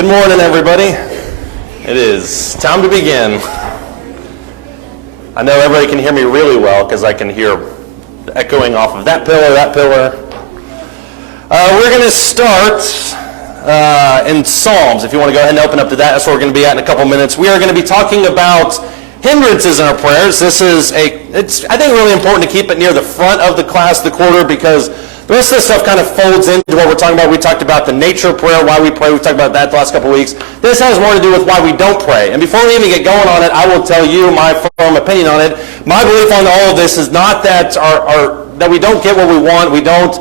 Good morning, everybody. It is time to begin. I know everybody can hear me really well because I can hear the echoing off of that pillar, that pillar. We're going to start in Psalms. If you want to go ahead and open up to that, that's where we're going to be at in a couple minutes. We are going to be talking about hindrances in our prayers. This is it's I think really important to keep it near the front of the class, the quarter, because the rest of this stuff kind of folds into what we're talking about. We talked about the nature of prayer, why we pray. We talked about that the last couple of weeks. This has more to do with why we don't pray. And before we even get going on it, I will tell you my firm opinion on it. My belief on all of this is not that that we don't get what we want. We don't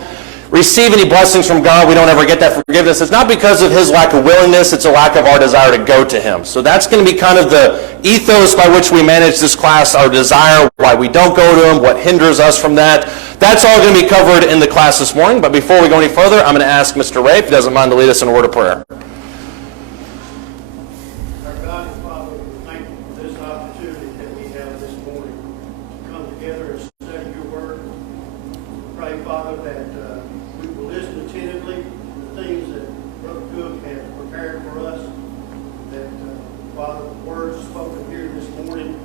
receive any blessings from God. We don't ever get that forgiveness. It's not because of his lack of willingness. It's a lack of our desire to go to him. So that's going to be kind of the ethos by which we manage this class, our desire, why we don't go to him, what hinders us from that. That's all going to be covered in the class this morning. But before we go any further, I'm going to ask Mr. Ray, if he doesn't mind, to lead us in a word of prayer. Our God and Father, we thank you for this opportunity that we have this morning to come together and study your word. Pray, Father, that we will listen attentively to the things that Brother Cook has prepared for us, that, Father, the words spoken here this morning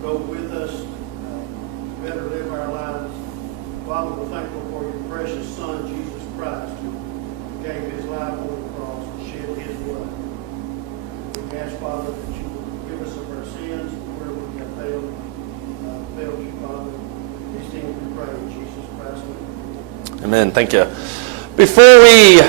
go with us to better live our lives. Father, we're thankful for your precious Son, Jesus Christ, who gave his life on the cross and shed his blood. We ask, Father, that you will forgive us of our sins where we have failed you, Father. These things we pray in Jesus Christ's name. Amen. Thank you. Before we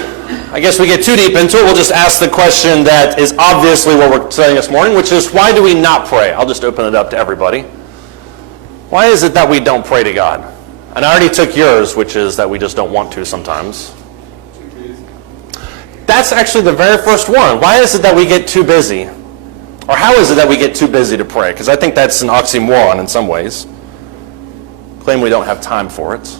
get too deep into it, we'll just ask the question that is obviously what we're studying this morning, which is, why do we not pray? I'll just open it up to everybody. Why is it that we don't pray to God? And I already took yours, which is that we just don't want to sometimes. That's actually the very first one. Why is it that we get too busy? Or how is it that we get too busy to pray? Because I think that's an oxymoron in some ways. Claim we don't have time for it.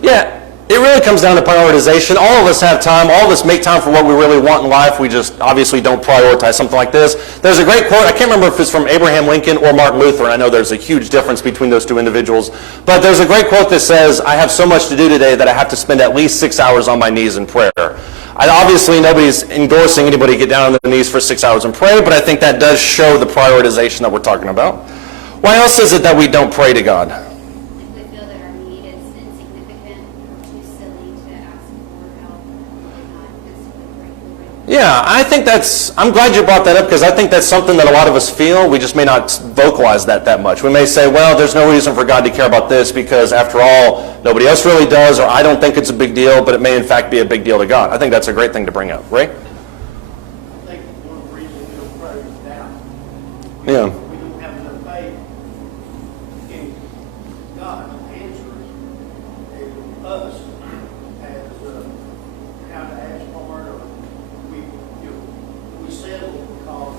Yeah, it really comes down to prioritization. All of us have time. All of us make time for what we really want in life. We just obviously don't prioritize something like this. There's a great quote. I can't remember if it's from Abraham Lincoln or Martin Luther. And I know there's a huge difference between those two individuals. But there's a great quote that says, I have so much to do today that I have to spend at least 6 hours on my knees in prayer. Obviously, nobody's endorsing anybody get down on their knees for 6 hours and pray, but I think that does show the prioritization that we're talking about. Why else is it that we don't pray to God? If we feel that our need is insignificant or too silly to ask for help, we're not necessarily grateful for it. Yeah, I'm glad you brought that up, because I think that's something that a lot of us feel. We just may not vocalize that much. We may say, well, there's no reason for God to care about this because, after all, nobody else really does, or I don't think it's a big deal, but it may in fact be a big deal to God. I think that's a great thing to bring up. Ray? I think one of the reasons we don't pray is doubt. Yeah. We don't have enough faith in God to answer us as how to ask for it, or we settle because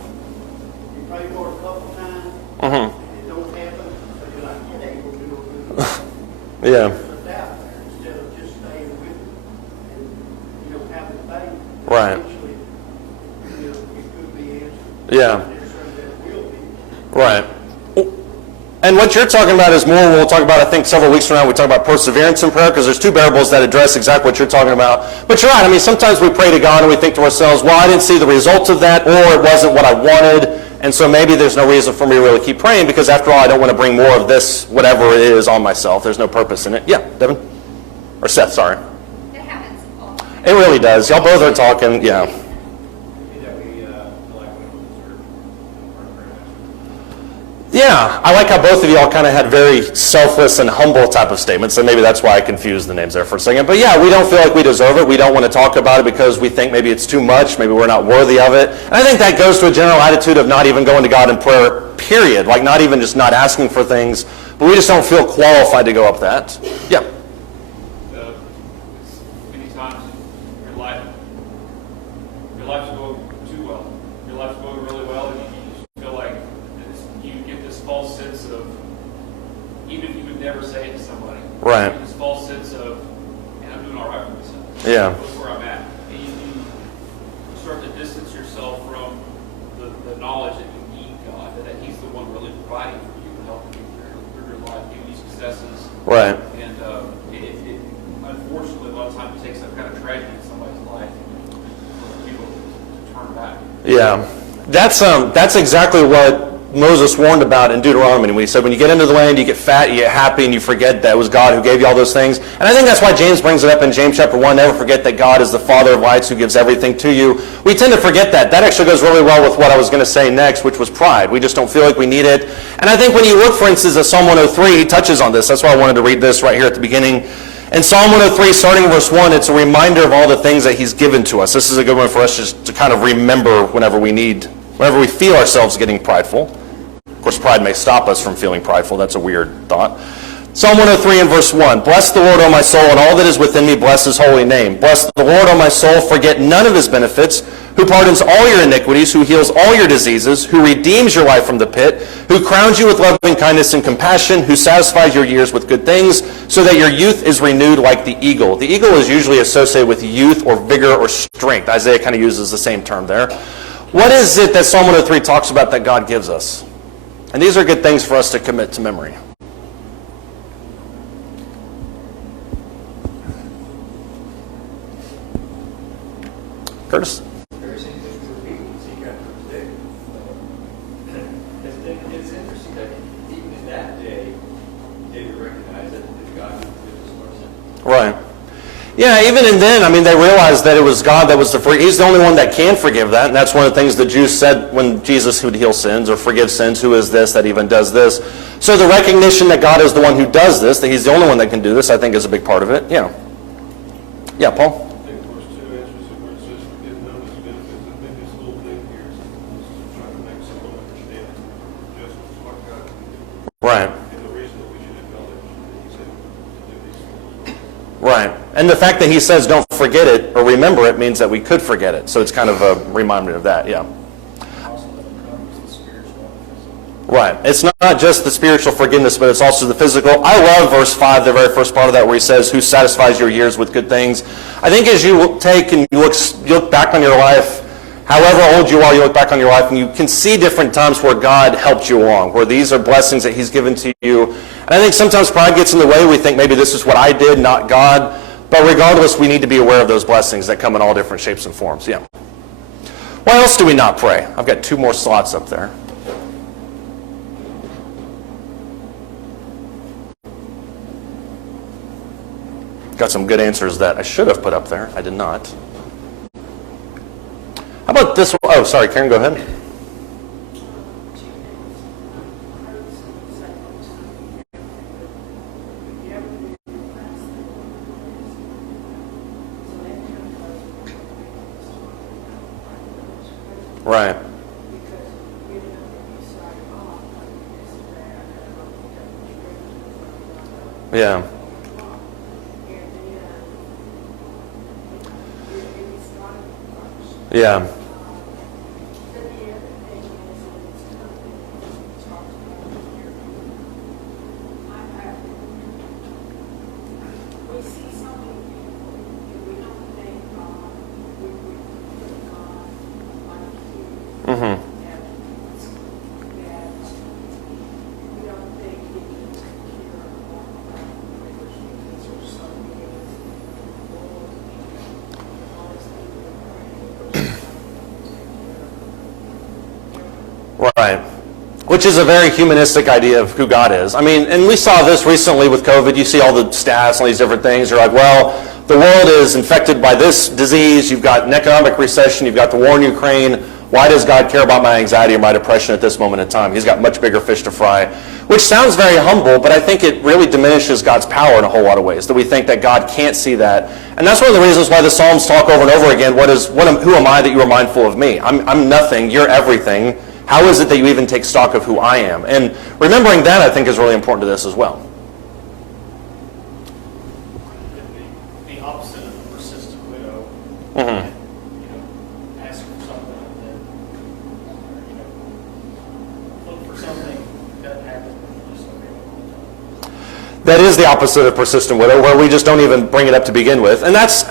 you pray for it a couple times and it don't happen, so you're like, yeah, they will do it. Yeah. There's a doubt there instead of just staying with it and you don't have the faith. Right. Eventually, it could be answered. Yeah. Not necessarily that it will be. Right. And what you're talking about is more, we'll talk about, I think, several weeks from now, we talk about perseverance in prayer, because there's two parables that address exactly what you're talking about. But you're right. I mean, sometimes we pray to God and we think to ourselves, well, I didn't see the results of that, or it wasn't what I wanted, and so maybe there's no reason for me to really keep praying, because after all, I don't want to bring more of this, whatever it is, on myself. There's no purpose in it. Yeah, Devin? Or Seth, sorry. It happens all the time. It really does. Y'all both are talking, yeah. Yeah, I like how both of y'all kind of had very selfless and humble type of statements, and maybe that's why I confused the names there for a second. But yeah, we don't feel like we deserve it. We don't want to talk about it because we think maybe it's too much, maybe we're not worthy of it. And I think that goes to a general attitude of not even going to God in prayer, period. Like not even just not asking for things, but we just don't feel qualified to go up that. Yeah. Many times your life's going too well. Your life's going really well, and you just feel like you get this false sense of, even if you would never say it to somebody, Right. you get this false sense of, and I'm doing all right for myself. Yeah. That's where I'm at. And you start to distance yourself from the knowledge that you need God, that He's the one really providing for you and helping you through your life, giving you successes. Right. And unfortunately, a lot of times it takes some kind of tragedy in somebody's life for people to turn back. Yeah, that's exactly what Moses warned about in Deuteronomy. When he said, when you get into the land, you get fat, you get happy, and you forget that it was God who gave you all those things. And I think that's why James brings it up in James chapter 1. Never forget that God is the Father of lights who gives everything to you. We tend to forget that. That actually goes really well with what I was going to say next, which was pride. We just don't feel like we need it. And I think when you look, for instance, at Psalm 103, he touches on this. That's why I wanted to read this right here at the beginning. In Psalm 103, starting in verse 1, it's a reminder of all the things that he's given to us. This is a good one for us just to kind of remember whenever we feel ourselves getting prideful. Of course, pride may stop us from feeling prideful. That's a weird thought. Psalm 103 and verse 1. Bless the Lord, O my soul, and all that is within me, bless his holy name. Bless the Lord, O my soul, forget none of his benefits, who pardons all your iniquities, who heals all your diseases, who redeems your life from the pit, who crowns you with loving kindness and compassion, who satisfies your years with good things, so that your youth is renewed like the eagle. The eagle is usually associated with youth or vigor or strength. Isaiah kind of uses the same term there. What is it that Psalm 103 talks about that God gives us? And these are good things for us to commit to memory. Curtis? Very same thing for people to seek after today. It's interesting that even in that day, David recognized that God would forgive us our sin. Right. Yeah, even in then, I mean, they realized that it was God that was he's the only one that can forgive that, and that's one of the things the Jews said when Jesus would heal sins or forgive sins. Who is this that even does this? So the recognition that God is the one who does this, that he's the only one that can do this, I think is a big part of it. Yeah. Yeah, Paul? I think verse 2 answers it where it says, forgive none of his benefits. I think this little thing here is trying to make someone understand just what God can do. Right. And the reason that we should acknowledge that he said to do these things. Right. And the fact that he says don't forget it or remember it means that we could forget it. So it's kind of a reminder of that, yeah. Also, that becomes the spiritual and physical. Right. It's not just the spiritual forgiveness, but it's also the physical. I love verse 5, the very first part of that, where he says, who satisfies your years with good things. I think as you take and you look back on your life, however old you are, you look back on your life, and you can see different times where God helped you along, where these are blessings that he's given to you. And I think sometimes pride gets in the way. We think maybe this is what I did, not God. But regardless, we need to be aware of those blessings that come in all different shapes and forms. Yeah. Why else do we not pray? I've got 2 more slots up there. Got some good answers that I should have put up there. I did not. How about this one? Oh, sorry, Karen, go ahead. Right. Yeah. Yeah. Mm-hmm. Right. Which is a very humanistic idea of who God is. I mean, and we saw this recently with COVID. You see all the stats and all these different things. You're like, well, the world is infected by this disease. You've got an economic recession. You've got the war in Ukraine. Why does God care about my anxiety or my depression at this moment in time? He's got much bigger fish to fry. Which sounds very humble, but I think it really diminishes God's power in a whole lot of ways, that we think that God can't see that. And that's one of the reasons why the Psalms talk over and over again, who am I that you are mindful of me? I'm nothing. You're everything. How is it that you even take stock of who I am? And remembering that, I think, is really important to this as well. The opposite of the persistent widow. Mm-hmm. Ask for something and then, look for something that happens. Just That is the opposite of persistent widow, where we just don't even bring it up to begin with. And that's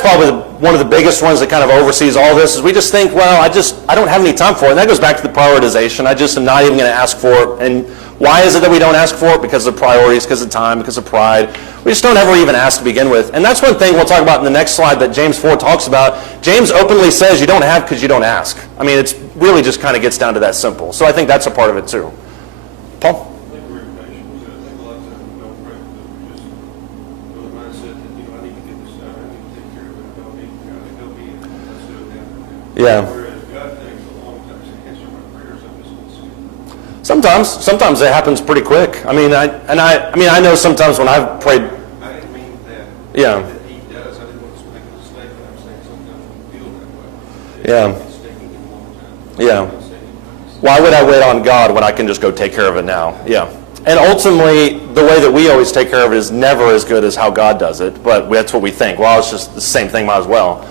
probably one of the biggest ones that kind of oversees all this, is we just think, well, I don't have any time for it. And that goes back to the prioritization. I just am not even going to ask for it. And Why is it that we don't ask for it? Because of priorities, because of time, because of pride. We just don't ever even ask to begin with. And that's one thing we'll talk about in the next slide that James 4 talks about. James openly says you don't have because you don't ask. I mean, it's really just kind of gets down to that simple. So I think that's a part of it too. Paul? I think we're impatient. I think a lot of times we don't pray because we just go to the mindset that, I need to get this done. I need to take care of it. Don't need to go be it. Let's do it now. Yeah. Whereas God takes a long time to answer my prayers. I'm just going to skip. Sometimes it happens pretty quick. I mean, I know sometimes when I've prayed. I didn't mean that. Yeah. That he does. I didn't want to make a mistake, but I'm saying sometimes we feel that way. Yeah. It's taking a long time. Yeah. I'm not saying it's- Why would I wait on God when I can just go take care of it now? Yeah. And ultimately, the way that we always take care of it is never as good as how God does it, but that's what we think. Well, it's just the same thing, might as well.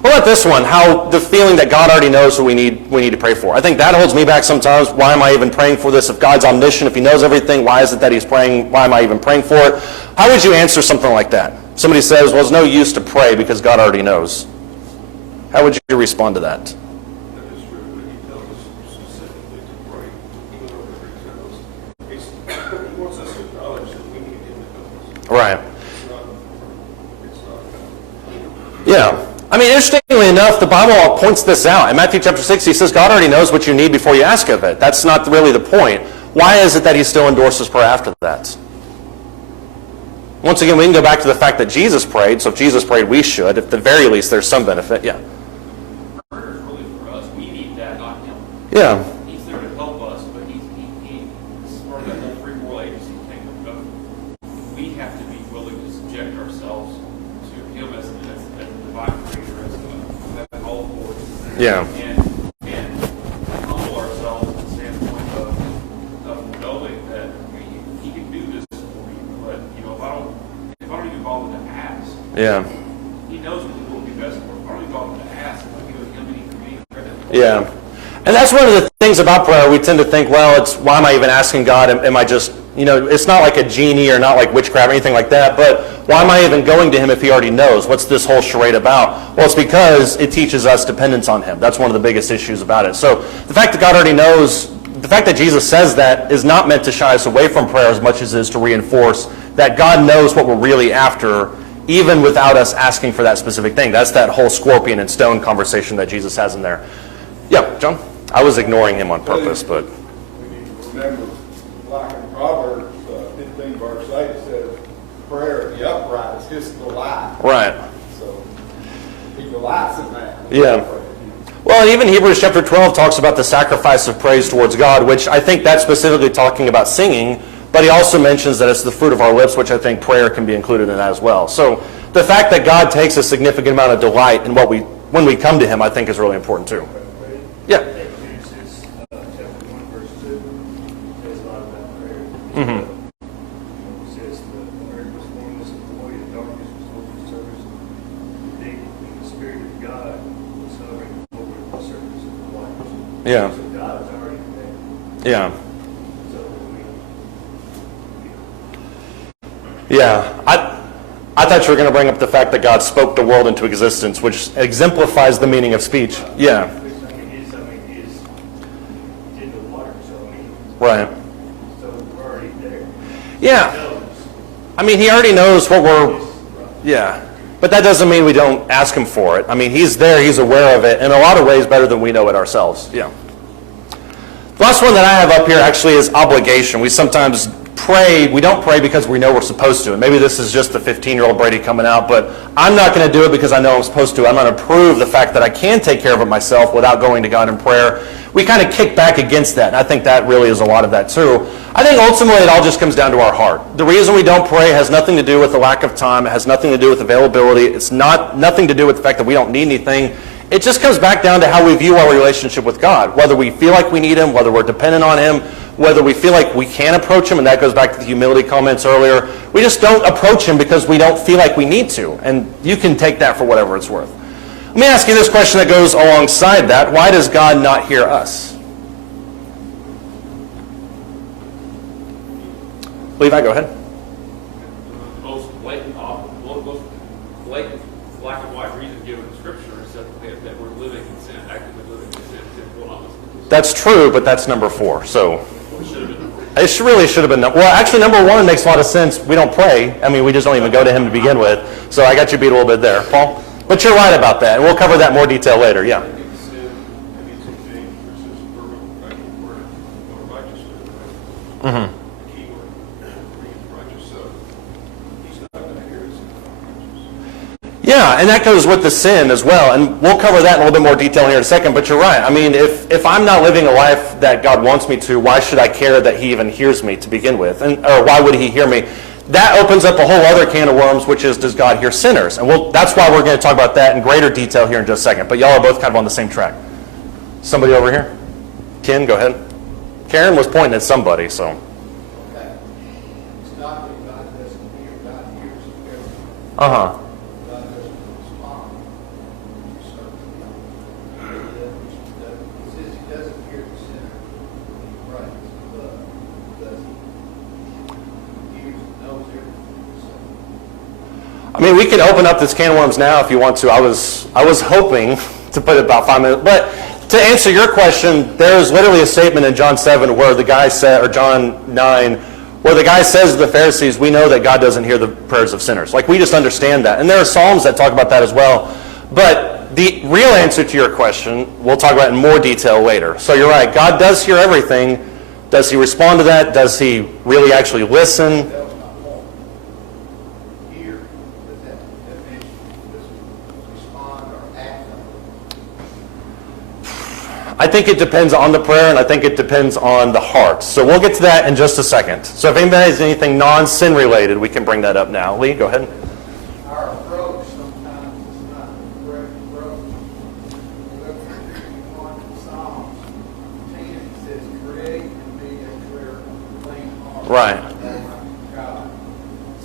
What about this one? How the feeling that God already knows what we need to pray for. I think that holds me back sometimes. Why am I even praying for this? If God's omniscient, if he knows everything, why is it that he's praying? Why am I even praying for it? How would you answer something like that? Somebody says, well, it's no use to pray because God already knows. How would you respond to that? That is true, but he tells us specifically to pray. Even over the examples, he wants us to acknowledge that we need him to help us. Right. It's not, Yeah. I mean, interestingly enough, the Bible points this out. In Matthew chapter 6, he says God already knows what you need before you ask of it. That's not really the point. Why is it that he still endorses prayer after that? Once again, we can go back to the fact that Jesus prayed, so if Jesus prayed, we should. At the very least, there's some benefit. Yeah. Prayer is really for us. We need that, not him. Yeah. He's there to help us, but he this is part of that whole free moral agency thing. We have to be willing to subject ourselves to him as the divine creator, as the all authority. Yeah. And humble ourselves from the standpoint of knowing that he can do this for me. But if I don't even bother to ask, Yeah. he knows what will be best for me. If I don't even bother to ask, I'll give it him and he for me. Yeah. And that's one of the things about prayer. We tend to think, well, it's why am I even asking God? Am I just, it's not like a genie or not like witchcraft or anything like that, but why am I even going to him if he already knows? What's this whole charade about? Well, it's because it teaches us dependence on him. That's one of the biggest issues about it. So the fact that God already knows, the fact that Jesus says that is not meant to shy us away from prayer as much as it is to reinforce that God knows what we're really after, even without us asking for that specific thing. That's that whole scorpion and stone conversation that Jesus has in there. Yeah, John? I was ignoring him on purpose, but... We need to remember, like in Proverbs 15 verse 8, it says, prayer of the upright is his delight. Right. So he delights in that. Yeah. Well, and even Hebrews chapter 12 talks about the sacrifice of praise towards God, which I think that's specifically talking about singing, but he also mentions that it's the fruit of our lips, which I think prayer can be included in that as well. So the fact that God takes a significant amount of delight in when we come to him, I think is really important too. Yeah. Genesis chapter 1, verse 2 says a lot about prayer. Mm-hmm. It says the earth was formless and void, and darkness was over the surface of the deep, and the Spirit of God was hovering over the surface of the waters. Yeah. So God is already there. Yeah. So Yeah. I thought you were going to bring up the fact that God spoke the world into existence, which exemplifies the meaning of speech. Yeah. He's in the water, so Right. so we're already there. Yeah. He knows. I mean, he already knows what we're... Yeah. But that doesn't mean we don't ask him for it. I mean, he's there, he's aware of it, in a lot of ways better than we know it ourselves. Yeah. The last one that I have up here actually is obligation. We sometimes pray, we don't pray because we know we're supposed to. And maybe this is just the 15-year-old Brady coming out, but I'm not going to do it because I know I'm supposed to. I'm going to prove the fact that I can take care of it myself without going to God in prayer. We kind of kick back against that, and I think that really is a lot of that too. I think ultimately it all just comes down to our heart. The reason we don't pray has nothing to do with the lack of time. It has nothing to do with availability. It's nothing to do with the fact that we don't need anything. It just comes back down to how we view our relationship with God, whether we feel like we need him, whether we're dependent on him, whether we feel like we can approach him, and that goes back to the humility comments earlier. We just don't approach him because we don't feel like we need to, and you can take that for whatever it's worth. Let me ask you this question that goes alongside that. Why does God not hear us? Levi, go ahead. The most blatant, black and white reason given in Scripture is that we're living in sin, actively living in sin, will not listen to us. That's true, but that's number 4. So, It really should have been, well, actually, number one makes a lot of sense. We don't pray. I mean, we just don't even go to him to begin with. So I got you beat a little bit there, Paul. But you're right about that, and we'll cover that in more detail later, yeah. I think sin, maybe it's in James, where it says verbal word, or righteous word, right? The key word, means righteous, so he's not going to hear us if we're righteous. Yeah, and that goes with the sin as well, and we'll cover that in a little bit more detail here in a second, but you're right. I mean, if I'm not living a life that God wants me to, why should I care that he even hears me to begin with? Or why would he hear me? That opens up a whole other can of worms, which is, does God hear sinners? And that's why we're going to talk about that in greater detail here in just a second. But y'all are both kind of on the same track. Somebody over here? Ken, go ahead. Karen was pointing at somebody, so. Okay. It's not that God doesn't hear, God hears everything. Uh-huh. God doesn't respond to certain things. He says he doesn't hear the sinner when he prays, but does he? He hears and knows everything. I mean, we can open up this can of worms now if you want to. I was hoping to put it about 5 minutes. But to answer your question, there's literally a statement in John 7 where the guy said, or John 9, where the guy says to the Pharisees, we know that God doesn't hear the prayers of sinners. Like, we just understand that. And there are Psalms that talk about that as well. But the real answer to your question, we'll talk about in more detail later. So you're right. God does hear everything. Does he respond to that? Does he really actually listen? That was my point. Here, does that definition, does he respond or act on it? I think it depends on the prayer, and I think it depends on the heart. So we'll get to that in just a second. So if anybody has anything non-sin related, we can bring that up now. Lee, go ahead. Our approach sometimes is not the correct approach. We look at one of the Psalms, 10, it says, create in me a clear, clean heart. Right. God.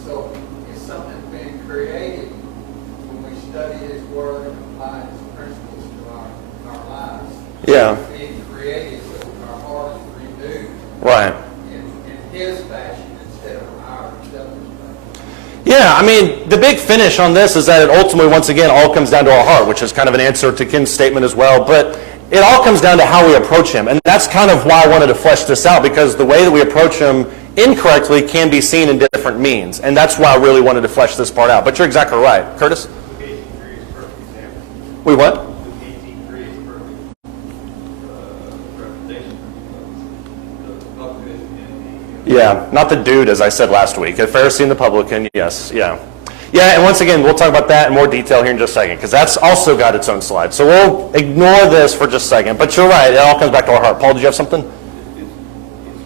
So if something's being created, when we study his word and apply his principles to our lives, Yeah. it's being created so our heart is renewed Right. in his fashion instead of our selfish fashion. Yeah, I mean, the big finish on this is that it ultimately, once again, all comes down to our heart, which is kind of an answer to Ken's statement as well. But it all comes down to how we approach him. And that's kind of why I wanted to flesh this out, because the way that we approach him incorrectly can be seen in different means. And that's why I really wanted to flesh this part out. But you're exactly right. Curtis? Luke 18:3 is a perfect example. We what? Luke 18:3 is a perfect representation of the publican and the Yeah, not the dude, as I said last week. A Pharisee and the publican, yes, yeah. Yeah, and once again, we'll talk about that in more detail here in just a second, because that's also got its own slide. So we'll ignore this for just a second. But you're right, it all comes back to our heart. Paul, did you have something? It's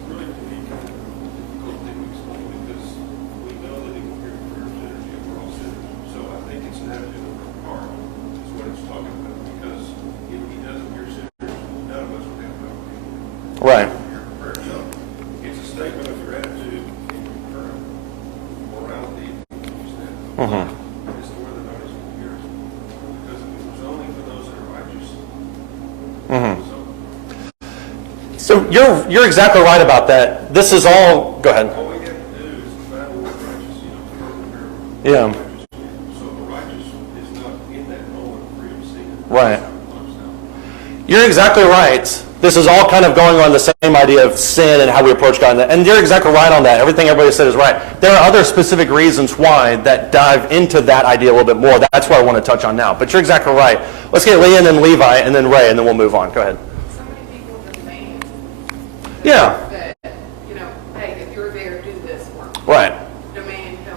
really to me kind of a difficult thing to explain because we know that he can hear prayers of sinners, yet we're all sinners. So I think it's an attitude of our heart is what it's talking about, because if he doesn't hear sinners, none of us would have no idea. Right. Hear prayer. So it's a statement of your attitude and your current morality, if you use that. Mm-hmm. As to whether or not he's going to hear us. Because it was only for those that are righteous. Mm-hmm. So So you're exactly right about that. This is all, go ahead. all we have to do is battle with righteous, Yeah. righteous. So the righteous is not in that moment free of sin. Right. You're exactly right. This is all kind of going on the same idea of sin and how we approach God. And you're exactly right on that. Everything everybody said is right. There are other specific reasons why that dive into that idea a little bit more. That's what I want to touch on now. But you're exactly right. Let's get Lee and then Levi and then Ray, and then we'll move on. Go ahead. So many people demand Yeah. that, hey, if you're there, do this work. Right. Demand him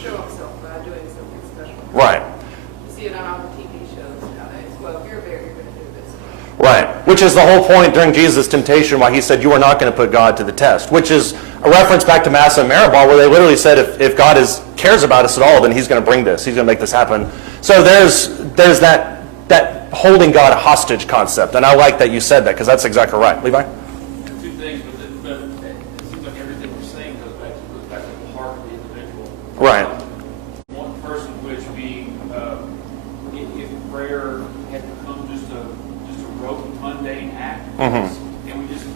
show himself by doing something special. Right. You see it on all the TV shows nowadays. Well, if you're there, you're going to do this. Right. Which is the whole point during Jesus' temptation why he said you are not going to put God to the test, which is a reference back to Massa and Maribor where they literally said if God cares about us at all, then he's going to bring this. He's going to make this happen. So there's that holding God hostage concept. And I like that you said that because that's exactly right. Levi? Two things, but it seems like everything we're saying goes back to the heart of the individual. Right. One person, which being, if prayer had become just a rote, mundane act, and we just,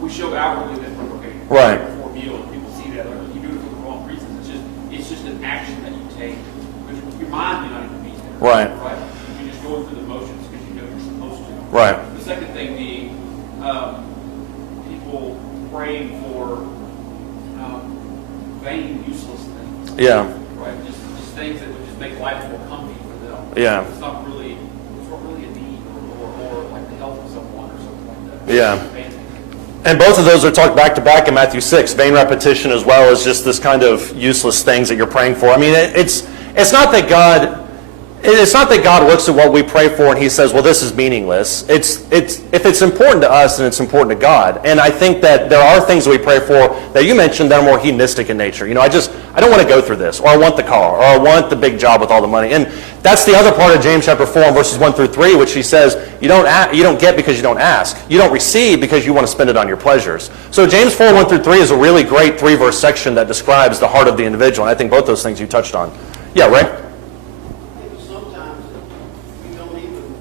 we show outwardly that we're okay. Right. Before meal, and people see that, you do it for the wrong reasons. It's just an action that you take, because your mind may not even be there. Right. Right. You're just going through the motions because you know you're supposed to. Right. The second thing being, people praying for vain, useless things. Yeah. Right? Just things that would just make life more comfy for them. Yeah. It's not really a need or like the health of someone or something like that. Yeah. Vain things. And both of those are talked back to back in Matthew 6, vain repetition as well as just this kind of useless things that you're praying for. I mean, it's not that God looks at what we pray for and he says, well, this is meaningless. If it's important to us, then it's important to God. And I think that there are things that we pray for that you mentioned that are more hedonistic in nature. I don't want to go through this, or I want the car, or I want the big job with all the money. And that's the other part of James chapter 4, verses 1 through 3, which he says, you don't get because you don't ask. You don't receive because you want to spend it on your pleasures. So James 4, 1 through 3 is a really great 3-verse section that describes the heart of the individual. And I think both those things you touched on. Yeah, Ray? Sometimes we don't even,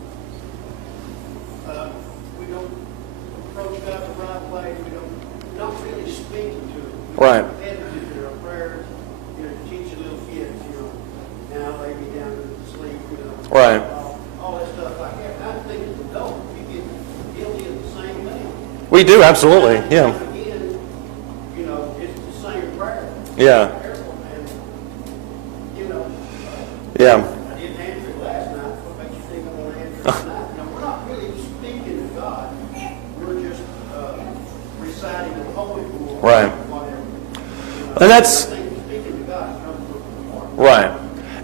we don't approach God the right way. We don't really speak to Him. Right. In our prayers, teach your little kids, now lay me down to sleep, Right. all that stuff like that. And I think as adults, we get guilty of the same thing. We do, absolutely. Yeah. Again, it's the same prayer. Yeah. And, Yeah. I didn't answer it last night. What makes you think I'm going to answer it tonight? We're not really speaking to God. We're just reciting a poem or Right. whatever. And that's... I think speaking to God comes from the heart. Right.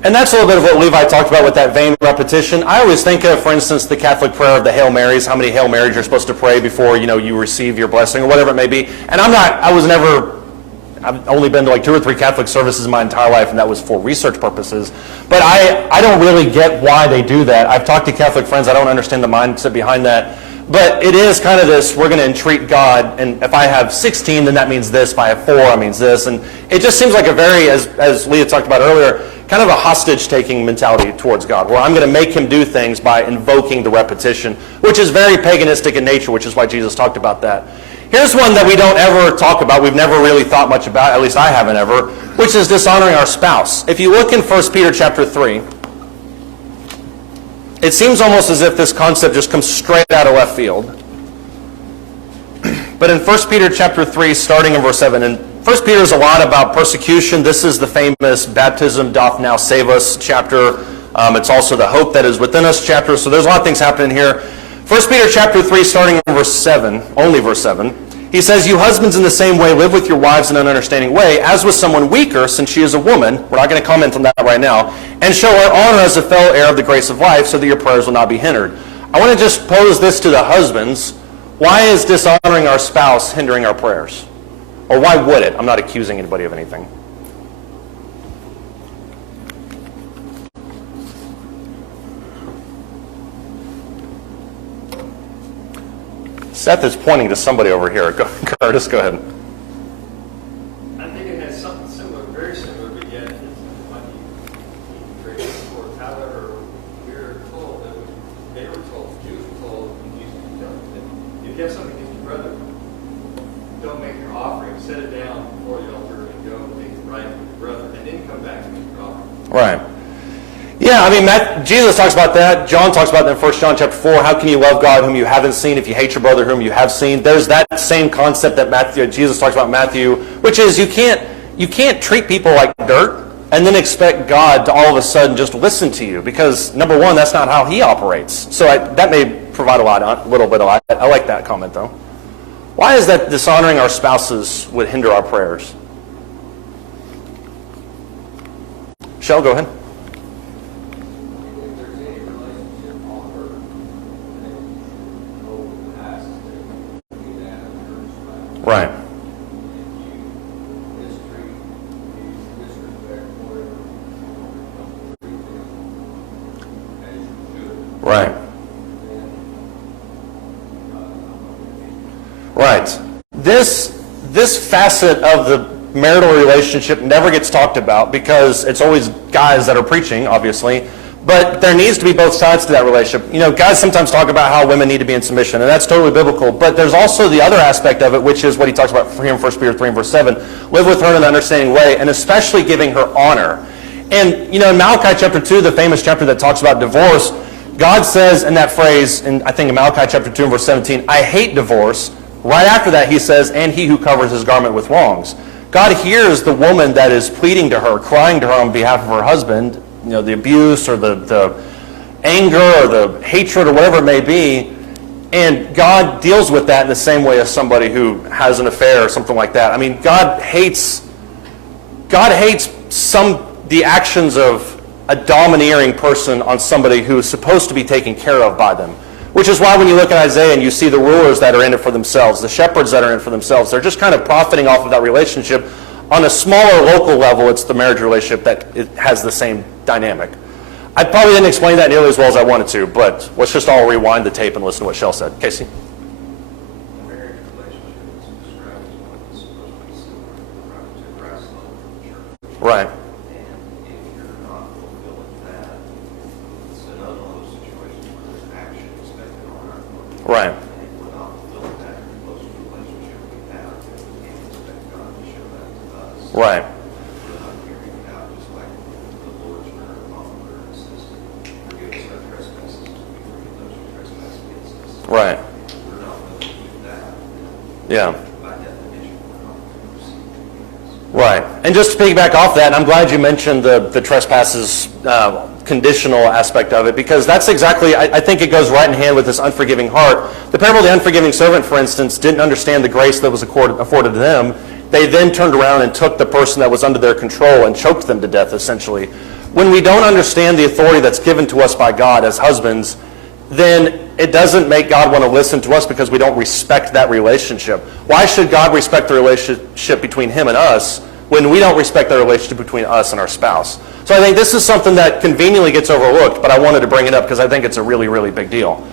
And that's a little bit of what Levi talked about with that vain repetition. I always think of, for instance, the Catholic prayer of the Hail Marys, how many Hail Marys you're supposed to pray before, you receive your blessing or whatever it may be. And I've only been to like 2 or 3 Catholic services in my entire life, and that was for research purposes. But I don't really get why they do that. I've talked to Catholic friends. I don't understand the mindset behind that. But it is kind of this, we're going to entreat God, and if I have 16, then that means this. If I have 4, that means this. And it just seems like a very, as Leah talked about earlier, kind of a hostage-taking mentality towards God, where I'm going to make him do things by invoking the repetition, which is very paganistic in nature, which is why Jesus talked about that. Here's one that we don't ever talk about, we've never really thought much about, at least I haven't ever, which is dishonoring our spouse. If you look in 1 Peter chapter 3, it seems almost as if this concept just comes straight out of left field. But in 1 Peter chapter 3, starting in verse 7, and 1 Peter is a lot about persecution. This is the famous baptism doth now save us chapter. It's also the hope that is within us chapter. So there's a lot of things happening here. 1 Peter chapter 3, starting in verse 7, only verse 7, he says, you husbands in the same way live with your wives in an understanding way, as with someone weaker, since she is a woman. We're not going to comment on that right now. And show her honor as a fellow heir of the grace of life, so that your prayers will not be hindered. I want to just pose this to the husbands. Why is dishonoring our spouse hindering our prayers? Or why would it? I'm not accusing anybody of anything. Seth is pointing to somebody over here. Curtis, go ahead. I think it has something similar, very similar, but yet it's might be very different. However, we're told that they were told, Jews were told in Jesus' that if you have something against your brother, don't make your offering, set it down before the altar and go and make it right with your brother, and then come back and make your offering. Right. Yeah, I mean, Jesus talks about that. John talks about that in 1 John chapter 4. How can you love God whom you haven't seen if you hate your brother whom you have seen? There's that same concept that Jesus talks about in Matthew, which is you can't treat people like dirt and then expect God to all of a sudden just listen to you, because number one, that's not how he operates. So that may provide a little bit of light. I like that comment though. Why is that dishonoring our spouses would hinder our prayers? Shell, go ahead. Right. Right. Right. This facet of the marital relationship never gets talked about because it's always guys that are preaching, obviously. But there needs to be both sides to that relationship. Guys sometimes talk about how women need to be in submission, and that's totally biblical. But there's also the other aspect of it, which is what he talks about here in 1 Peter 3 and verse 7. Live with her in an understanding way, and especially giving her honor. And, in Malachi chapter 2, the famous chapter that talks about divorce, God says in that phrase, and I think in Malachi chapter 2 and verse 17, I hate divorce, Right after that, he says, and he who covers his garment with wrongs. God hears the woman that is pleading to her, crying to her on behalf of her husband, the abuse or the anger or the hatred or whatever it may be, and God deals with that in the same way as somebody who has an affair or something like that. I mean, God hates the actions of a domineering person on somebody who is supposed to be taken care of by them. Which is why when you look at Isaiah and you see the rulers that are in it for themselves, the shepherds that are in it for themselves, they're just kind of profiting off of that relationship. On a smaller local level, it's the marriage relationship that it has the same dynamic. I probably didn't explain that nearly as well as I wanted to, but let's just all rewind the tape and listen to what Shell said. Casey? The marriage relationship is described as one that's supposed to be similar to Christ's love for the church. Right. And if you're not fulfilling that, it's another one of those situations where there's action expected on our part. Right. And if we're not fulfilling that in the close relationship we have, then we can't expect God to show that to us. Right. We're not carrying it out just like the Lord's Prayer, Father, and says, forgive us our trespasses as we forgive those who trespass against us. Right. If we're not willing to do that, Yeah. by definition, we're not going to receive forgiveness. Right. And just to piggyback off that, I'm glad you mentioned the trespasses conditional aspect of it, because that's exactly, I think it goes right in hand with this unforgiving heart. The parable of the unforgiving servant, for instance, didn't understand the grace that was afforded to them. They then turned around and took the person that was under their control and choked them to death, essentially. When we don't understand the authority that's given to us by God as husbands, then it doesn't make God want to listen to us because we don't respect that relationship. Why should God respect the relationship between him and us when we don't respect the relationship between us and our spouse? So I think this is something that conveniently gets overlooked, but I wanted to bring it up because I think it's a really, really big deal.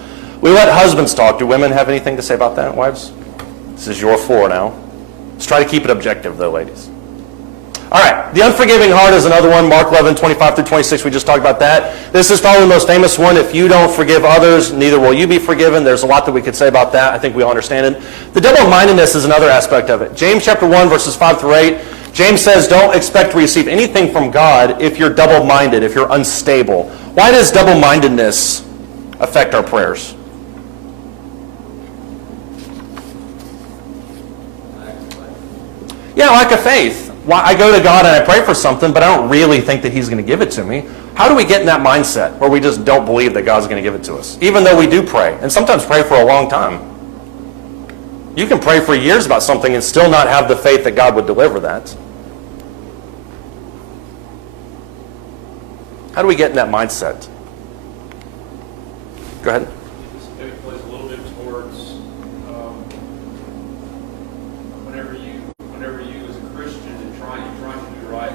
We let husbands talk. Do women have anything to say about that, wives? This is your floor now. Let's try to keep it objective, though, ladies. All right, the unforgiving heart is another one. Mark 11, 25 through 26, we just talked about that. This is probably the most famous one. If you don't forgive others, neither will you be forgiven. There's a lot that we could say about that. I think we all understand it. The double-mindedness is another aspect of it. James chapter 1, verses 5 through 8. James says, don't expect to receive anything from God if you're double-minded, if you're unstable. Why does double-mindedness affect our prayers? Yeah, lack of faith. I go to God and I pray for something, but I don't really think that he's going to give it to me. How do we get in that mindset where we just don't believe that God's going to give it to us, even though we do pray, and sometimes pray for a long time? You can pray for years about something and still not have the faith that God would deliver that. How do we get in that mindset? Go ahead. This maybe plays a little bit towards whenever you as a Christian and trying to do right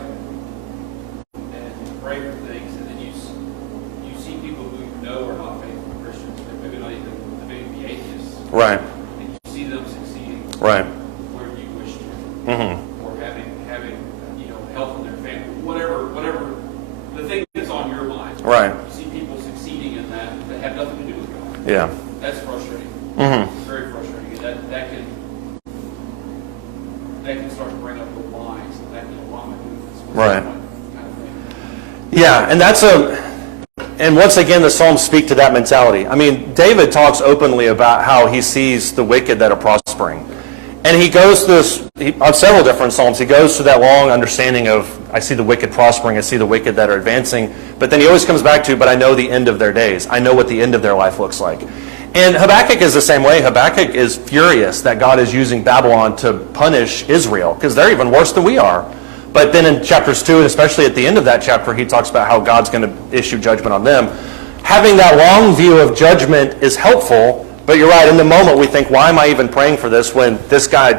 and pray for things, and then you see people who you know are not faithful Christians, but maybe not even maybe atheists, Right. and you see them succeeding Right. where you wish to, Mm-hmm. or having health in their family, whatever the thing that's on your mind. Right. You see people succeeding in that have nothing to do with God. Yeah. That's frustrating. Mm-hmm. It's very frustrating. That can start to bring up the lines and that why am I doing this? What's Right. the point? Kind of thing. Yeah, and once again, the Psalms speak to that mentality. I mean, David talks openly about how he sees the wicked that are prospering. And he goes through this, on several different Psalms, he goes through that long understanding of, I see the wicked prospering, I see the wicked that are advancing, but then he always comes back to, but I know the end of their days. I know what the end of their life looks like. And Habakkuk is the same way. Habakkuk is furious that God is using Babylon to punish Israel, because they're even worse than we are. But then in chapters 2, and especially at the end of that chapter, he talks about how God's going to issue judgment on them. Having that long view of judgment is helpful, but you're right, in the moment we think, why am I even praying for this when this guy,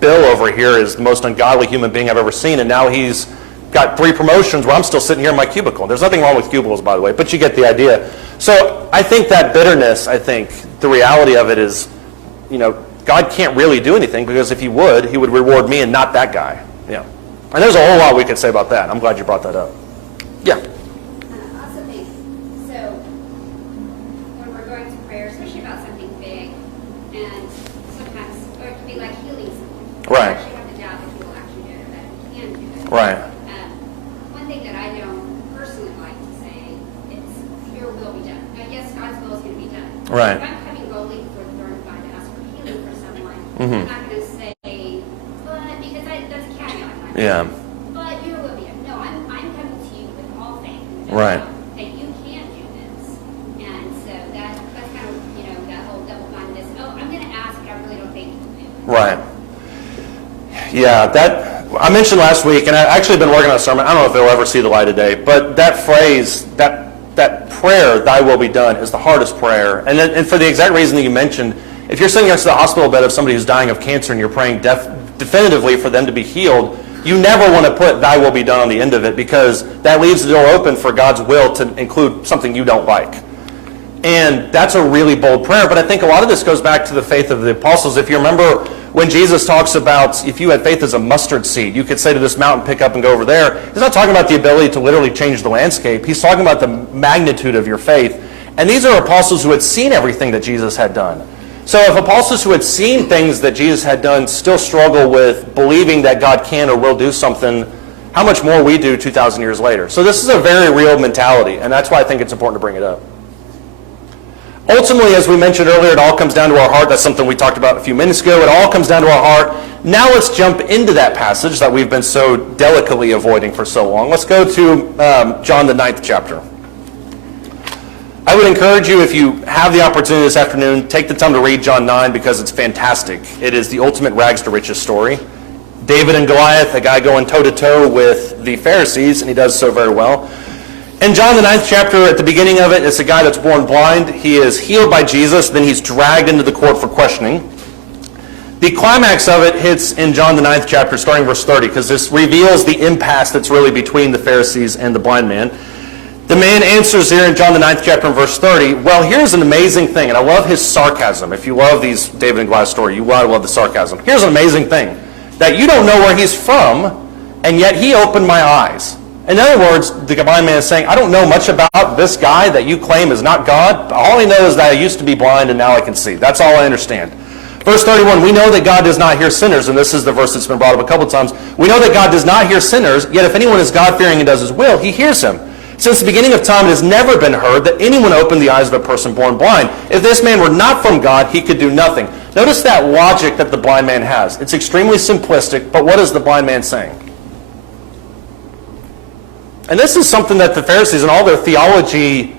Bill over here, is the most ungodly human being I've ever seen, and now he's got 3 promotions where I'm still sitting here in my cubicle. There's nothing wrong with cubicles, by the way, but you get the idea. So I think that bitterness, the reality of it is, God can't really do anything, because if he would reward me and not that guy. Yeah. And there's a whole lot we could say about that. I'm glad you brought that up. Yeah. I also think, so when we're going to prayer, especially about something big, and sometimes, or it can be like healing someone. Right. You actually have to doubt that he will actually do it, or that he can do it. Right. One thing that I don't personally like to say is, your will be done. Now, yes, God's will is going to be done. Right. If I'm coming boldly before the throne of God to ask for healing for someone, I'm not going to say, but, because that's a caveat. Yeah. But your will be done. No, I'm coming to you with all faith. Right. That you can do this. And so that's kind of, that whole double-mindedness. Oh, I'm going to ask, but I really don't think you can do it. Right. Yeah, that I mentioned last week, and I've actually been working on a sermon. I don't know if it'll ever see the light of day, but that phrase, that prayer, thy will be done, is the hardest prayer. And for the exact reason that you mentioned, if you're sitting next to the hospital bed of somebody who's dying of cancer and you're praying definitively for them to be healed, you never want to put thy will be done on the end of it, because that leaves the door open for God's will to include something you don't like. And that's a really bold prayer, but I think a lot of this goes back to the faith of the apostles. If you remember when Jesus talks about if you had faith as a mustard seed, you could say to this mountain, pick up and go over there. He's not talking about the ability to literally change the landscape. He's talking about the magnitude of your faith. And these are apostles who had seen everything that Jesus had done. So if apostles who had seen things that Jesus had done still struggle with believing that God can or will do something, how much more we do 2,000 years later. So this is a very real mentality, and that's why I think it's important to bring it up. Ultimately, as we mentioned earlier, it all comes down to our heart. That's something we talked about a few minutes ago. It all comes down to our heart. Now let's jump into that passage that we've been so delicately avoiding for so long. Let's go to John the 9th chapter. I would encourage you, if you have the opportunity this afternoon, take the time to read John 9, because it's fantastic. It is the ultimate rags to riches story. David and Goliath, a guy going toe-to-toe with the Pharisees, and he does so very well. In John the 9th chapter, at the beginning of it, it's a guy that's born blind. He is healed by Jesus, then he's dragged into the court for questioning. The climax of it hits in John the 9th chapter, starting verse 30, because this reveals the impasse that's really between the Pharisees and the blind man. The man answers here in John the 9th chapter in verse 30, well, here's an amazing thing, and I love his sarcasm. If you love these David and Goliath story, you love the sarcasm. Here's an amazing thing, that you don't know where he's from, and yet he opened my eyes. In other words, the blind man is saying, I don't know much about this guy that you claim is not God. All I know is that I used to be blind and now I can see. That's all I understand. Verse 31, we know that God does not hear sinners, and this is the verse that's been brought up a couple times. We know that God does not hear sinners, yet if anyone is God-fearing and does his will, he hears him. Since the beginning of time, it has never been heard that anyone opened the eyes of a person born blind. If this man were not from God, he could do nothing. Notice that logic that the blind man has. It's extremely simplistic, but what is the blind man saying? And this is something that the Pharisees and all their theology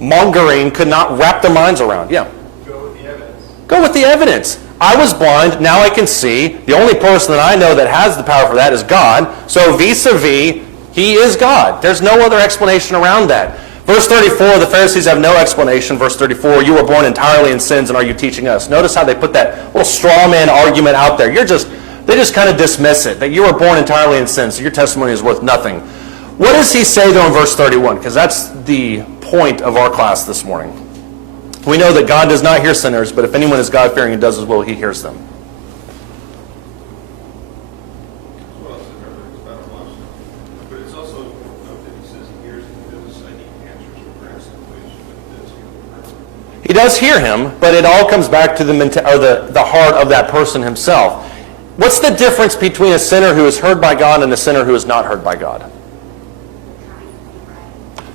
mongering could not wrap their minds around. Yeah. Go with the evidence. Go with the evidence. I was blind, now I can see. The only person that I know that has the power for that is God. So vis-a-vis, he is God. There's no other explanation around that. Verse 34, the Pharisees have no explanation. Verse 34, you were born entirely in sins, and are you teaching us? Notice how they put that little straw man argument out there. They just kind of dismiss it, that you were born entirely in sins, so your testimony is worth nothing. What does he say, though, in verse 31? Because that's the point of our class this morning. We know that God does not hear sinners, but if anyone is God-fearing and does his will, he hears them. Well, it's about a lot, but it's also note that he says he hears him. He doesn't say he answers or grants salvation, but he does hear him. He does hear him, but it all comes back to the heart of that person himself. What's the difference between a sinner who is heard by God and a sinner who is not heard by God?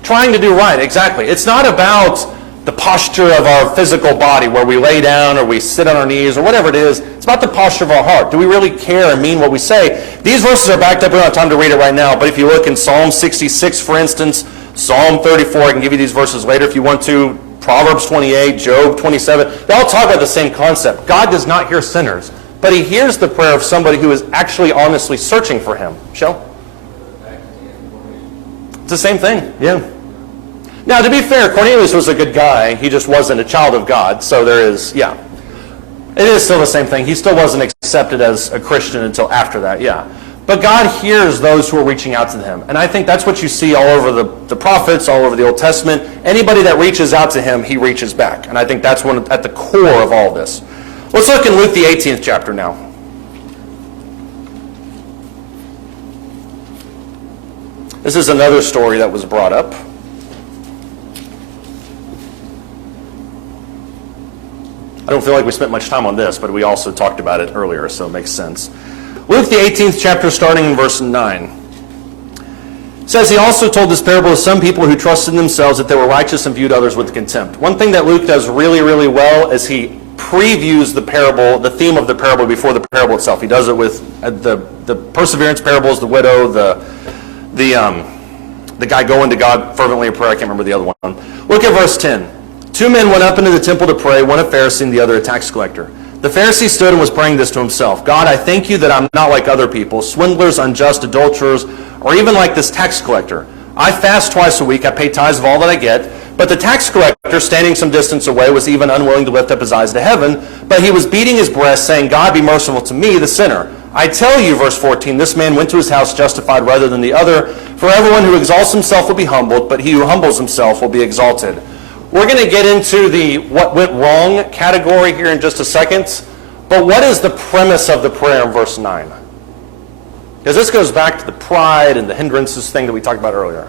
Trying to do right, exactly. It's not about the posture of our physical body where we lay down or we sit on our knees or whatever it is. It's about the posture of our heart. Do we really care and mean what we say? These verses are backed up. We don't have time to read it right now, but if you look in Psalm 66, for instance, Psalm 34, I can give you these verses later if you want to, Proverbs 28, Job 27, they all talk about the same concept. God does not hear sinners, but he hears the prayer of somebody who is actually honestly searching for him. Shell? It's the same thing, yeah. Now, to be fair, Cornelius was a good guy. He just wasn't a child of God. So there is, yeah. It is still the same thing. He still wasn't accepted as a Christian until after that, yeah. But God hears those who are reaching out to him. And I think that's what you see all over the prophets, all over the Old Testament. Anybody that reaches out to him, he reaches back. And I think that's at the core of all this. Let's look in Luke the 18th chapter now. This is another story that was brought up. I don't feel like we spent much time on this, but we also talked about it earlier, so it makes sense. Luke the 18th chapter, starting in verse 9. Says, he also told this parable to some people who trusted in themselves that they were righteous and viewed others with contempt. One thing that Luke does really, really well is he previews the parable, the theme of the parable before the parable itself. He does it with the perseverance parables, the widow, the guy going to God fervently in prayer. I can't remember the other one. Look at verse 10. 2 men went up into the temple to pray, one a Pharisee and the other a tax collector. The Pharisee stood and was praying this to himself. God, I thank you that I'm not like other people, swindlers, unjust, adulterers, or even like this tax collector. I fast twice a week, I pay tithes of all that I get. But the tax collector, standing some distance away, was even unwilling to lift up his eyes to heaven, but he was beating his breast, saying, God, be merciful to me, the sinner. I tell you, verse 14, this man went to his house justified rather than the other. For everyone who exalts himself will be humbled, but he who humbles himself will be exalted. We're going to get into the what went wrong category here in just a second. But what is the premise of the prayer in verse 9? Because this goes back to the pride and the hindrances thing that we talked about earlier.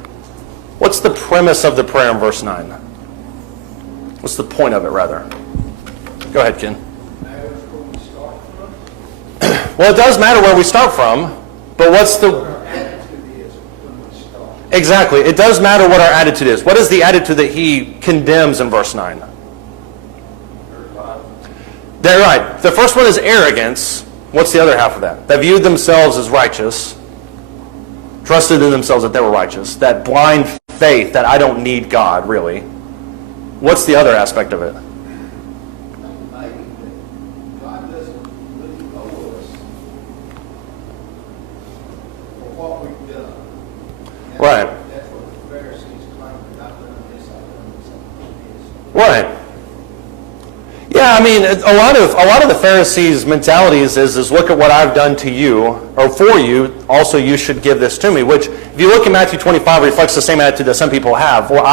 What's the premise of the prayer in verse 9? What's the point of it, rather? Go ahead, Ken. Well, it does matter where we start from, but what's the... Exactly. It does matter what our attitude is. What is the attitude that he condemns in verse 9? They're right. The first one is arrogance. What's the other half of that? They viewed themselves as righteous, trusted in themselves that they were righteous, that blind faith that I don't need God, really. What's the other aspect of it? God doesn't really owe us for what we've done. Right. That's what the Pharisees claim. I've done this, I've done this, I've done this. Right. Yeah, I mean, a lot of the Pharisees' mentalities is look at what I've done to you, or for you, also you should give this to me, which, if you look at Matthew 25, reflects the same attitude that some people have. Well,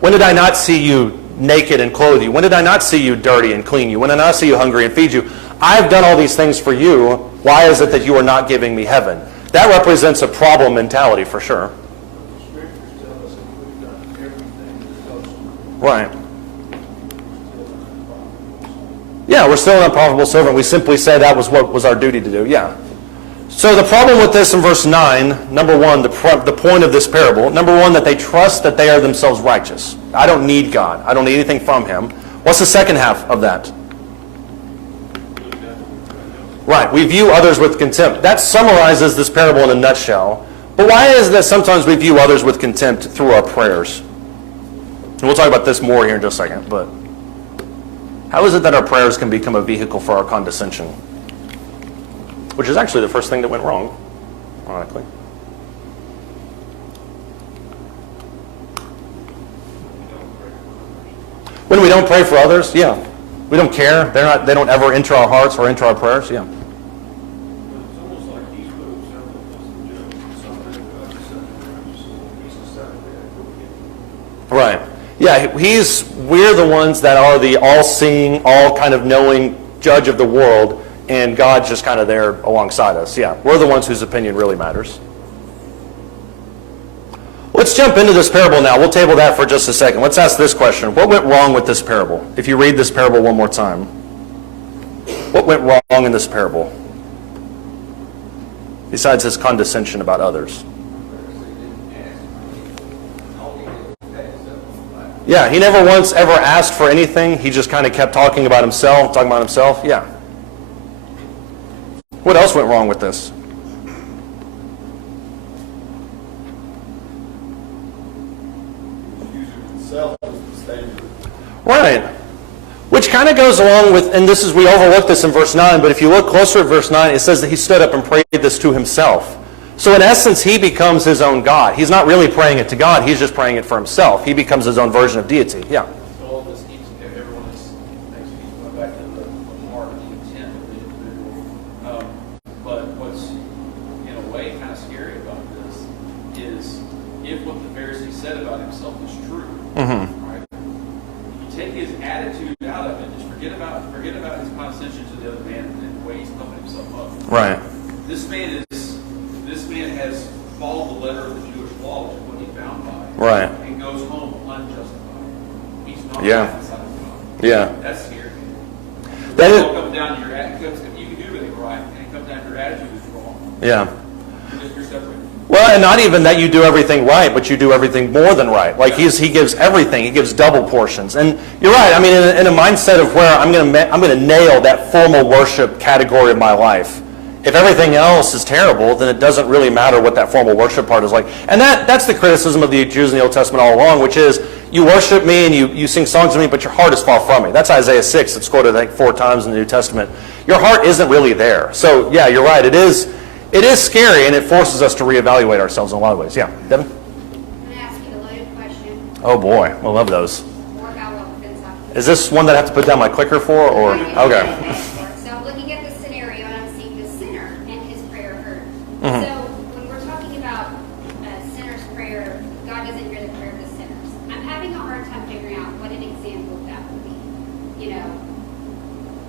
when did I not see you naked and clothe you? When did I not see you dirty and clean you? When did I not see you hungry and feed you? I've done all these things for you. Why is it that you are not giving me heaven? That represents a problem mentality for sure. The scriptures tell us that we've done everything that goes to Right. Yeah, we're still an unprofitable servant. We simply say that was what was our duty to do. Yeah. So the problem with this in verse 9, number one, the point of this parable, number one, that they trust that they are themselves righteous. I don't need God. I don't need anything from him. What's the second half of that? Right. We view others with contempt. That summarizes this parable in a nutshell. But why is it that sometimes we view others with contempt through our prayers? And we'll talk about this more here in just a second, but how is it that our prayers can become a vehicle for our condescension? Which is actually the first thing that went wrong, ironically. When we don't pray for others, yeah. We don't care. They don't ever enter our hearts or enter our prayers, yeah. It's almost like he's put himself as a judge. Something God is something he's decided that. Right. Yeah, we're the ones that are the all-seeing, all kind of knowing judge of the world, and God's just kind of there alongside us. Yeah, we're the ones whose opinion really matters. Let's jump into this parable now. We'll table that for just a second. Let's ask this question. What went wrong with this parable? If you read this parable one more time. What went wrong in this parable? Besides his condescension about others. Yeah, he never once ever asked for anything. He just kind of kept talking about himself. Yeah. What else went wrong with this? Self is the standard. Right. Which kind of goes along with, and we overlooked this in verse 9, but if you look closer at verse 9, it says that he stood up and prayed this to himself. So in essence, he becomes his own God. He's not really praying it to God. He's just praying it for himself. He becomes his own version of deity. Yeah. So all this keeps, everyone is, thanks, keeps going back to the heart and the intent of the individual. But what's, in a way, kind of scary about this is if what the Pharisee said about himself is true, right? You take his attitude out of it, just forget about his condescension to the other man and the way he's pumping himself up. Right. This man has followed the letter of the Jewish law, which is what he's bound by. Right. And goes home unjustified. He's not Yeah. inside of God. Yeah. That's scary. That It is, all comes down to your attitude. You can do everything right, and it comes down to your attitude is wrong. yeah. You're separated from Well, and not even that you do everything right, but you do everything more than right. Like he gives everything. He gives double portions. And you're right. I mean, in a mindset of where I'm going to nail that formal worship category of my life. If everything else is terrible, then it doesn't really matter what that formal worship part is like. And that's the criticism of the Jews in the Old Testament all along, which is you worship me and you sing songs to me, but your heart is far from me. That's Isaiah 6. It's quoted, I think, 4 times in the New Testament. Your heart isn't really there. So, yeah, you're right. It is scary, and it forces us to reevaluate ourselves in a lot of ways. Yeah, Devin? I'm going to ask you a loaded question. Oh, boy. I love those. More about what we've been talking about. Is this one that I have to put down my clicker for? Or okay. So I'm looking at the scenario, and I'm seeing the sinner and his prayer heard. Mhm. So when we're talking about a sinner's prayer, God doesn't hear the prayer of the sinners. I'm having a hard time figuring out what an example of that would be. You know,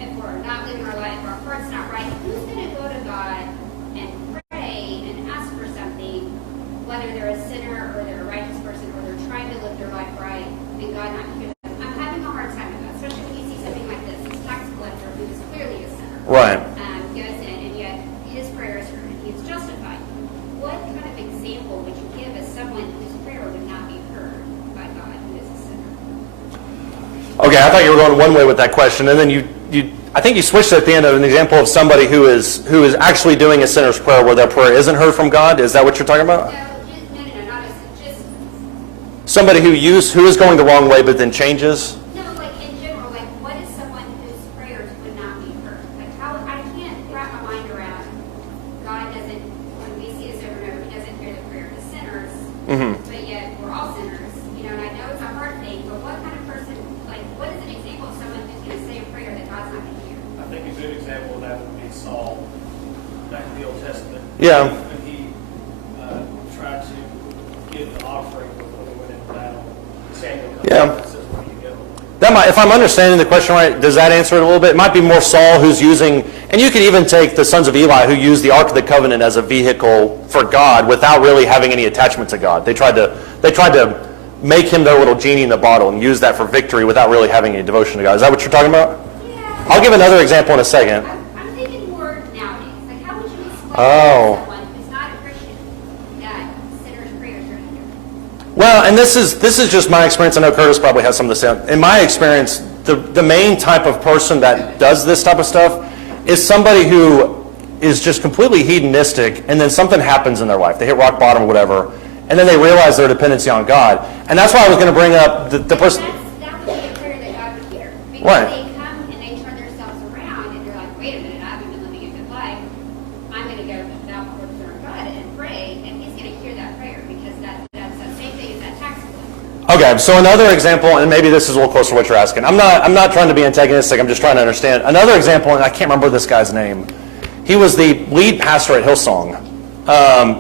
if we're not living our life, if our heart's not right, who's going to go to God and pray and ask for something, whether they're a sinner or they're a righteous person or they're trying to live their life right, and God not hear them? I'm having a hard time with that, especially when you see something like this, this tax collector who is clearly a sinner. Right. Goes in, and yet his prayer is heard and he is justified. What kind of example would you give as someone whose prayer would not be heard by God, who is a sinner? Okay, I thought you were going one way with that question, and then I think you switched at the end of an example of somebody who is actually doing a sinner's prayer where their prayer isn't heard from God. Is that what you're talking about? No, not just Somebody who is going the wrong way but then changes? no, like in general, like what is someone whose prayers would not be heard? Like how I can't wrap my mind around God doesn't, when we see this over and over, he doesn't hear the prayer of the sinners, but yet we're all sinners, you know, and I know it's a hard thing, but what kind of person, like what is an example of someone who's going to say a prayer that God's not going to hear? I think a good example of that would be Saul, back in the Old Testament. Yeah. When he tried to give the offering before they went into battle, Samuel comes Yeah. up and says, "Where do you go?" That might, if I'm understanding the question right, does that answer it a little bit? It might be more Saul who's using, and you could even take the sons of Eli who used the Ark of the Covenant as a vehicle for God without really having any attachment to God. They tried to make him their little genie in the bottle and use that for victory without really having any devotion to God. Is that what you're talking about? Yeah. I'll give another example in a second. I'm thinking more nowadays. Like how would you explain Oh. to someone who's not a Christian that sinners' prayers are not heard? Well, and this is just my experience. I know Curtis probably has some of the same. In my experience, the main type of person that does this type of stuff is somebody who is just completely hedonistic, and then something happens in their life. They hit rock bottom or whatever, and then they realize their dependency on God. And that's why I was going to bring up the person. That would be a prayer that God would hear. Because Right. they come and they turn themselves around and they're like, wait a minute, I haven't been living a good life. I'm going to go now before the throne of God and pray, and he's going to hear that prayer because that's the same thing as that tax collector. Okay, so another example, and maybe this is a little closer to what you're asking. I'm not trying to be antagonistic. I'm just trying to understand. Another example, and I can't remember this guy's name. He was the lead pastor at Hillsong,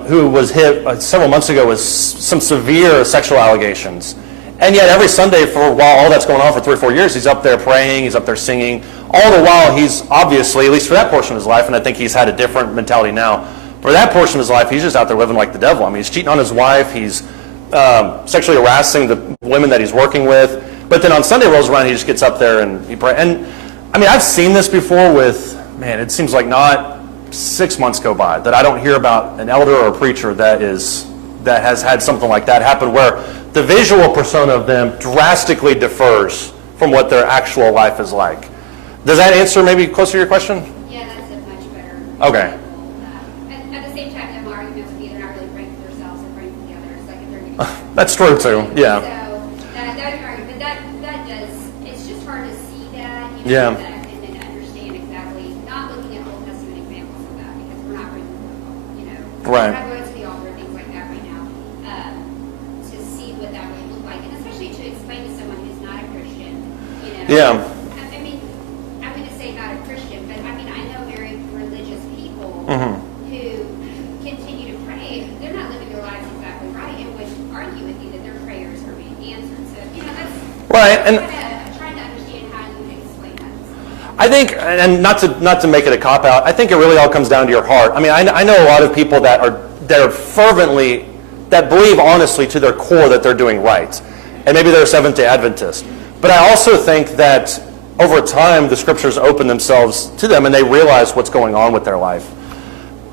who was hit several months ago with some severe sexual allegations. And yet every Sunday for a while, all that's going on for 3 or 4 years, he's up there praying, he's up there singing. All the while, he's obviously, at least for that portion of his life, and I think he's had a different mentality now, for that portion of his life, he's just out there living like the devil. I mean, he's cheating on his wife, he's sexually harassing the women that he's working with. But then on Sunday rolls around, he just gets up there and he prays. And I mean, I've seen this before with, man, it seems like not 6 months go by that I don't hear about an elder or a preacher that has had something like that happen, where the visual persona of them drastically differs from what their actual life is like. Does that answer maybe closer to your question? Yeah, that's a much better Okay. example. At the same time, my arguments would be they're not really praying for themselves, they're praying for the others. Like if they're getting That's true too, yeah. So that argument, but that does, it's just hard to see that, Yeah. that, and then understand exactly, not looking at Old Testament examples of that, because we're not bringing, Right. we're not going to the altar, things like that right now, to see what that would look like, and especially to explain to someone who's not a Christian, Yeah. I mean, I'm going to say not a Christian, but I mean, I know very religious people Mhm. who continue to pray. They're not living their lives exactly right, and would argue with you that their prayers are being answered. So, that's Right, and trying to understand how you would explain that. I think, and not to make it a cop-out, I think it really all comes down to your heart. I mean, I know a lot of people that are fervently, that believe honestly to their core that they're doing right. And maybe they're a Seventh-day Adventist. But I also think that over time, the scriptures open themselves to them and they realize what's going on with their life.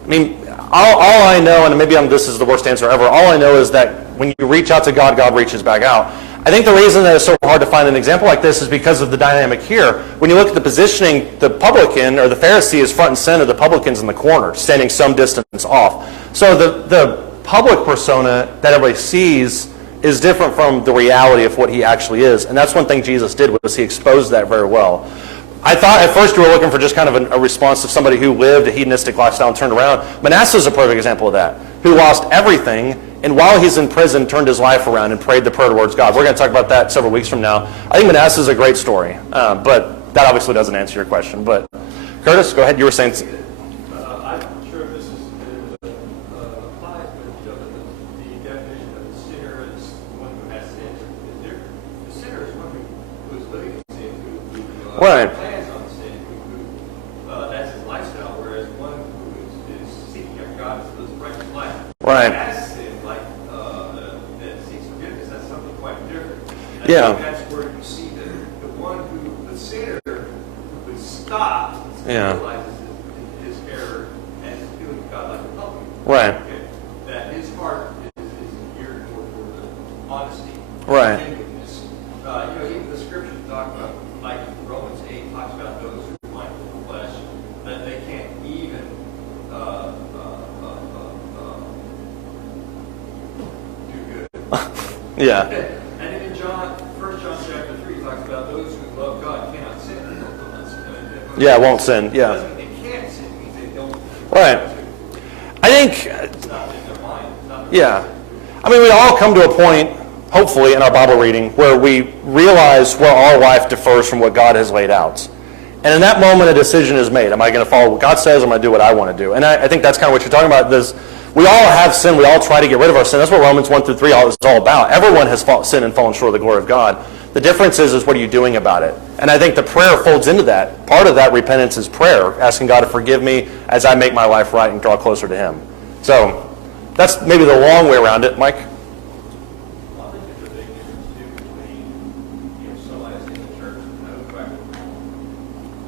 I mean, all I know, and maybe this is the worst answer ever, all I know is that when you reach out to God, God reaches back out. I think the reason that it's so hard to find an example like this is because of the dynamic here. When you look at the positioning, the publican or the Pharisee is front and center, the publican's in the corner, standing some distance off. So the public persona that everybody sees is different from the reality of what he actually is. And that's one thing Jesus did, was he exposed that very well. I thought at first you were looking for just kind of a response to somebody who lived a hedonistic lifestyle and turned around. Manasseh is a perfect example of that, who lost everything, and while he's in prison, turned his life around and prayed the prayer towards God. We're going to talk about that several weeks from now. I think Manasseh is a great story, but that obviously doesn't answer your question. But Curtis, go ahead. You were saying... I'm not sure if this applies, but the definition of the sinner is one who has sinned. The sinner is one who is living in sin, who Right. plans on sin, who that's his lifestyle, whereas one who is seeking after God is a righteous life. Right. Has sin, like that seeks forgiveness, that's something quite different. And Yeah. I think that's where you see the one who, the sinner, who would stop, Yeah. realizes his error and is doing God like a publican. Right. Okay. That his heart is geared toward the honesty, Right. genuineness. Even the scriptures talk about, like Romans 8 talks about those who are mindful of the flesh, that they can't even do good. Yeah. And then in 1 John chapter 3 talks about those who love God cannot sin. Yeah, won't sin. Yeah. They can't sin means they don't. Right. I think... It's not in their mind. It's not Yeah. I mean, we all come to a point, hopefully, in our Bible reading, where we realize where our life differs from what God has laid out. And in that moment, a decision is made. Am I going to follow what God says, or am I going to do what I want to do? And I think that's kind of what you're talking about. We all have sin. We all try to get rid of our sin. That's what Romans 1 through 3 is all about. Everyone has sinned and fallen short of the glory of God. The difference is what are you doing about it? And I think the prayer folds into that. Part of that repentance is prayer, asking God to forgive me as I make my life right and draw closer to Him. So that's maybe the long way around it. Mike? I think there's a big difference too between somebody that's in the church and knows right from wrong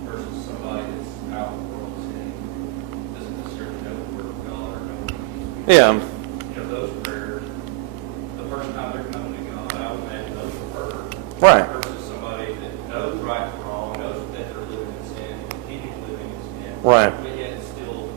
versus somebody that's out in the world sinning, doesn't necessarily know the word of God or know what it means. Yeah. Those prayers, the first time they're coming to God, I would imagine those are heard. Right. Versus somebody that knows right from wrong, knows that they're living in sin, continues living in sin. Right. But yet still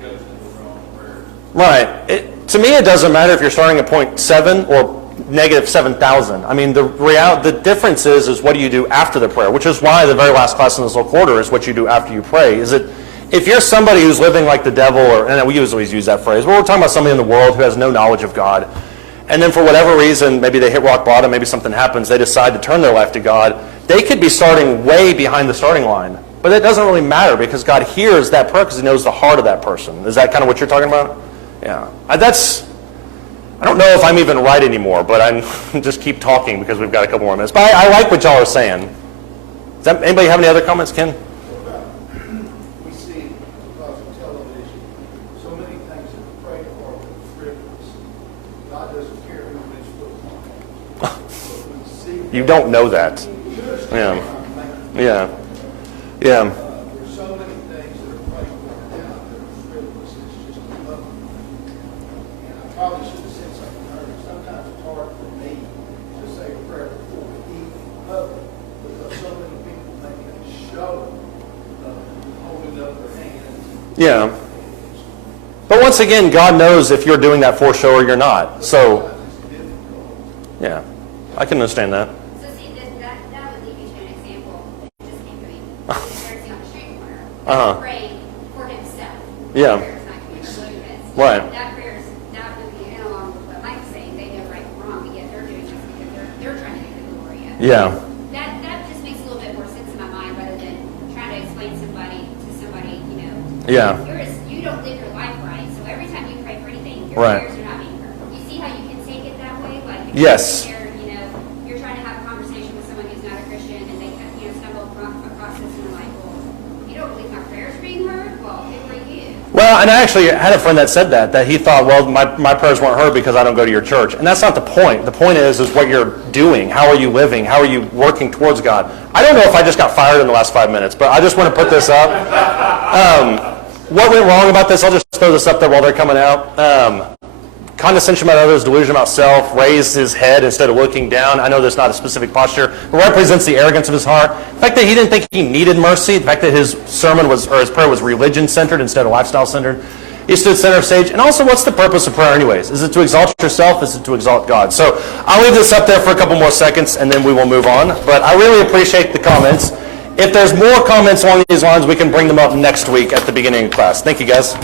goes to the wrong prayers. Right. To me, it doesn't matter if you're starting at point 7 or negative 7,000. I mean, the difference is what do you do after the prayer, which is why the very last class in this little quarter is what you do after you pray. Is it if you're somebody who's living like the devil, and we always use that phrase, but we're talking about somebody in the world who has no knowledge of God, and then for whatever reason, maybe they hit rock bottom, maybe something happens, they decide to turn their life to God, they could be starting way behind the starting line. But it doesn't really matter because God hears that prayer because He knows the heart of that person. Is that kind of what you're talking about? Yeah. I don't know if I'm even right anymore, but I'm just keep talking because we've got a couple more minutes. But I like what y'all are saying. Anybody have any other comments, Ken? We see, because of television, so many things that we pray for are frivolous. God doesn't care who wins football. But we see You don't know that. Yeah. Yeah. Yeah. There's so many things that are prayed for now that are frivolous. It's just ugly. And I probably should have said something earlier. Sometimes it's hard for me to say a prayer before we eat in public because so many people make a show of holding up their hands. Yeah. But once again, God knows if you're doing that for show or you're not. So, yeah, I can understand that. So see, that would lead me to an example that just came to me. The Pharisee on the street corner praying for himself. Yeah. That prayer is not coming from motives. Right. That would be along with what Mike's saying. They know right from wrong, but yet they're doing this because they're trying to get the glory of it. Yeah. That just makes a little bit more sense in my mind rather than trying to explain somebody to somebody, Yeah. You don't live your life right, so every time you pray for anything, your Right. prayers are not being heard. You see how you can take it that way? Like if Yes. you're you're trying to have a conversation with someone who's not a Christian and they stumble across this and they're like, well, you don't believe my prayers are being heard? Well, good for you. Well, and I actually had a friend that said that he thought, well, my prayers weren't heard because I don't go to your church. And that's not the point. The point is what you're doing. How are you living? How are you working towards God? I don't know if I just got fired in the last 5 minutes, but I just want to put this up. What went wrong about this? I'll just throw this up there while they're coming out. Condescension about others, delusion about self, raised his head instead of looking down. I know there's not a specific posture. It represents the arrogance of his heart. The fact that he didn't think he needed mercy. The fact that his sermon was, or his prayer was religion-centered instead of lifestyle-centered. He stood center stage. And also, what's the purpose of prayer anyways? Is it to exalt yourself? Is it to exalt God? So I'll leave this up there for a couple more seconds, and then we will move on. But I really appreciate the comments. If there's more comments along these lines, we can bring them up next week at the beginning of class. Thank you, guys.